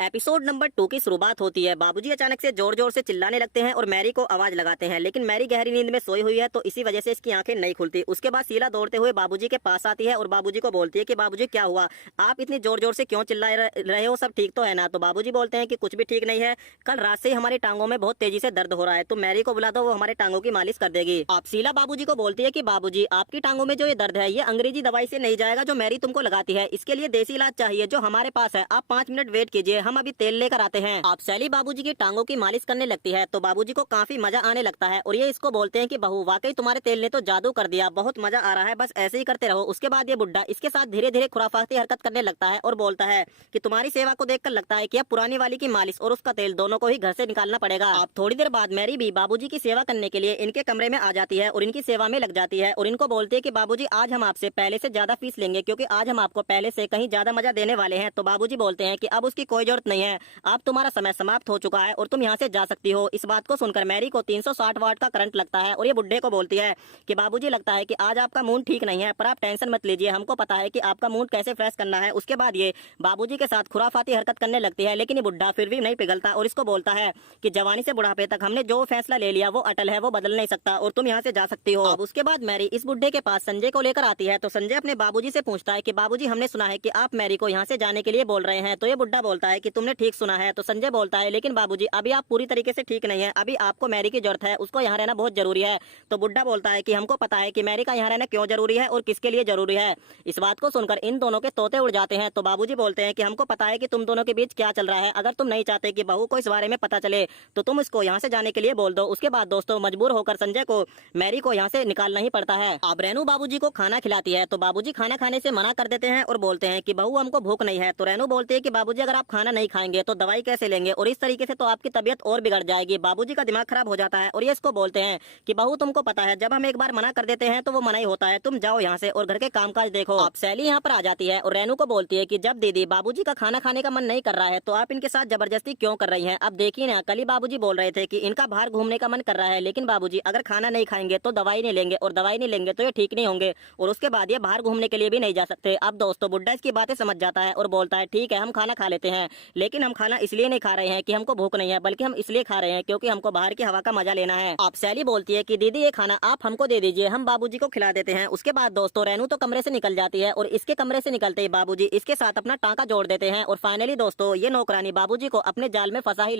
Episode number 2 की शुरुआत होती है। बाबूजी अचानक से जोर जोर से चिल्लाने लगते हैं और मैरी को आवाज लगाते हैं, लेकिन मैरी गहरी नींद में सोई हुई है तो इसी वजह से इसकी आंखें नहीं खुलती। उसके बाद शीला दौड़ते हुए बाबूजी के पास आती है और बाबूजी को बोलती है कि बाबूजी क्या हुआ, आप इतनी जोर जोर से क्यों चिल्ला रहे हो, सब ठीक तो है ना। तो बाबूजी बोलते हैं कि कुछ भी ठीक नहीं है, कल रात से ही हमारी टांगों में बहुत तेजी से दर्द हो रहा है, तो मैरी को बुला दो, वो हमारे टांगों की मालिश कर देगी। आप शीला बाबूजी को बोलती है कि बाबूजी आपकी टांगों में जो ये दर्द है ये अंग्रेजी दवाई से नहीं जाएगा जो मैरी तुमको लगाती है, इसके लिए देसी इलाज चाहिए जो हमारे पास है। आप 5 मिनट वेट कीजिए, हम अभी तेल लेकर आते हैं। आप सैली बाबूजी की टांगों की मालिश करने लगती है तो बाबूजी को काफी मजा आने लगता है और ये इसको बोलते हैं कि बहू वाकई तुम्हारे तेल ने तो जादू कर दिया, बहुत मजा आ रहा है, बस ऐसे ही करते रहो। उसके बाद ये बुड्ढा इसके साथ धीरे धीरे खुराफाती हरकत करने लगता है और बोलता है कि तुम्हारी सेवा को देखकर लगता है कि अब पुरानी वाली की मालिश और उसका तेल दोनों को ही घर से निकालना पड़ेगा। अब थोड़ी देर बाद मैरी भी बाबूजी की सेवा करने के लिए इनके कमरे में आ जाती है और इनकी सेवा में लग जाती है और इनको बोलती है कि बाबूजी आज हम आपसे पहले से ज्यादा फीस लेंगे क्योंकि आज हम आपको पहले से कहीं ज्यादा मजा देने वाले हैं। तो बाबूजी बोलते हैं कि अब उसकी कोई जरूरत नहीं है, अब तुम्हारा समय समाप्त हो चुका है और तुम यहाँ से जा सकती हो। इस बात को सुनकर मैरी को 360 वाट का करंट लगता है और ये बुड्ढे को बोलती है कि बाबूजी लगता है कि आज आपका मूड ठीक नहीं है, पर आप टेंशन मत लीजिए, हमको पता है कि आपका मूड कैसे फ्रेश करना है। उसके बाद ये बाबूजी के साथ खुराफाती हरकत करने लगती है, लेकिन ये बुड्ढा फिर भी नहीं पिघलता और इसको बोलता है कि जवानी से बुढ़ापे तक हमने जो फैसला ले लिया वो अटल है, वो बदल नहीं सकता और तुम यहाँ से जा सकती हो। अब उसके बाद मैरी इस बुड्ढे के पास संजय को लेकर आती है तो संजय अपने बाबूजी से पूछता है कि बाबूजी हमने सुना है कि आप मैरी को यहाँ से जाने के लिए बोल रहे हैं। तो ये बुड्ढा बोलता है कि तुमने ठीक सुना है। तो संजय बोलता है लेकिन बाबूजी अभी आप पूरी तरीके से ठीक नहीं है, अभी आपको मैरी की जरूरत है, उसको यहाँ रहना बहुत जरूरी है। तो बुड्ढा बोलता है कि हमको पता है कि मैरी का यहाँ रहना क्यों जरूरी है और किसके लिए जरूरी है। इस बात को सुनकर इन दोनों के तोते उड़ जाते हैं। तो बाबूजी बोलते हैं कि हमको पता है कि तुम दोनों के बीच क्या चल रहा है, अगर तुम नहीं चाहते कि बहू को इस बारे में पता चले तो तुम इसको यहाँ से जाने के लिए बोल दो। उसके बाद दोस्तों मजबूर होकर संजय को मैरी को यहाँ से निकालना ही पड़ता है। अब रेनू बाबूजी को खाना खिलाती है तो बाबूजी खाना खाने से मना कर देते हैं और बोलते हैं कि बहू हमको भूख नहीं है। तो रेनू बोलती है कि बाबूजी अगर आप खाना नहीं खाएंगे तो दवाई कैसे लेंगे और इस तरीके से तो आपकी तबीयत और बिगड़ जाएगी। बाबूजी का दिमाग खराब हो जाता है और ये इसको बोलते हैं कि बहू तुमको पता है जब हम एक बार मना कर देते हैं तो वो मना ही होता है, तुम जाओ यहाँ से और घर के कामकाज देखो। अब सैली यहाँ पर आ जाती है और रेनू को बोलती है कि जब दीदी बाबूजी का खाना खाने का मन नहीं कर रहा है तो आप इनके साथ जबरदस्ती क्यों कर रही हैं। अब देखिए ना, कल ही बाबूजी बोल रहे थे कि इनका बाहर घूमने का मन कर रहा है, लेकिन बाबूजी अगर खाना नहीं खाएंगे तो दवाई नहीं लेंगे और दवाई नहीं लेंगे तो ये ठीक नहीं होंगे और उसके बाद ये बाहर घूमने के लिए भी नहीं जा सकते। अब दोस्तों बुड्ढा इसकी बातें समझ जाता है और बोलता है ठीक है हम खाना खा लेते हैं, लेकिन हम खाना इसलिए नहीं खा रहे हैं कि हमको भूख नहीं है, बल्कि हम इसलिए खा रहे हैं क्योंकि हमको बाहर की हवा का मजा लेना है। अब सैली बोलती है कि दीदी ये खाना आप हमको दे दीजिए, हम बाबूजी को खिला देते हैं। उसके बाद दोस्तों रेनू तो कमरे से निकल जाती है और इसके कमरे से निकलते ही बाबूजी इसके साथ अपना टांका जोड़ देते हैं और फाइनली दोस्तों ये नौकरानी बाबूजी को अपने जाल में फंसा ही